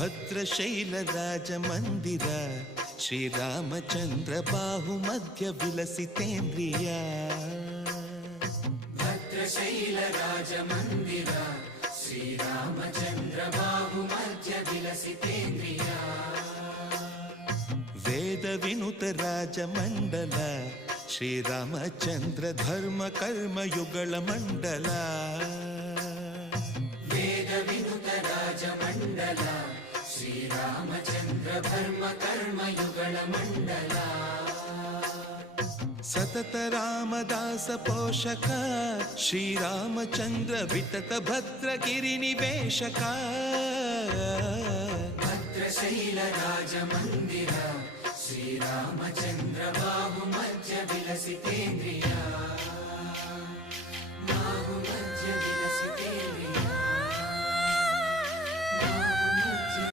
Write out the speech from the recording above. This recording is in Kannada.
ಭದ್ರಶೈಲ ರಾಜ ಮಂದಿರ ಶ್ರೀರಾಮಚಂದ್ರ ಬಾಹು ಮಧ್ಯ ವಿಲಸಿತೇಂದ್ರಿಯ ಭದ್ರಶೈಲ ರಾಜ ಮಂದಿರ ಶ್ರೀರಾಮಚಂದ್ರ ಬಾಹು ಮಧ್ಯ ವಿಲಸಿತೇಂದ್ರಿಯ ವೇದ ವಿನುತ ರಾಜ ಮಂಡಲ ಶ್ರೀರಾಮಚಂದ್ರ ಧರ್ಮ ಕರ್ಮ ಯುಗಳ ಮಂಡಲ ವೇದ ವಿನುತ ರಾಜ ಮಂಡಲ ಶ್ರೀರಾಮಚಂದ್ರ ಧರ್ಮ ಕರ್ಮ ಯುಗಳ ಮಂಡಲ ಸತತ ರಾಮದಾಸ ಪೋಷಕ ಶ್ರೀರಾಮಚಂದ್ರ ವಿತತ ಭದ್ರಗಿರಿ ನಿವೇಶಕ ಭದ್ರಶೈಲ ರಾಜ ಮಂದಿರ ಶ್ರೀರಾಮಚಂದ್ರ ಬಾಹು ಮಧ್ಯ ವಿಲಸಿತೇಂದ್ರಿಯ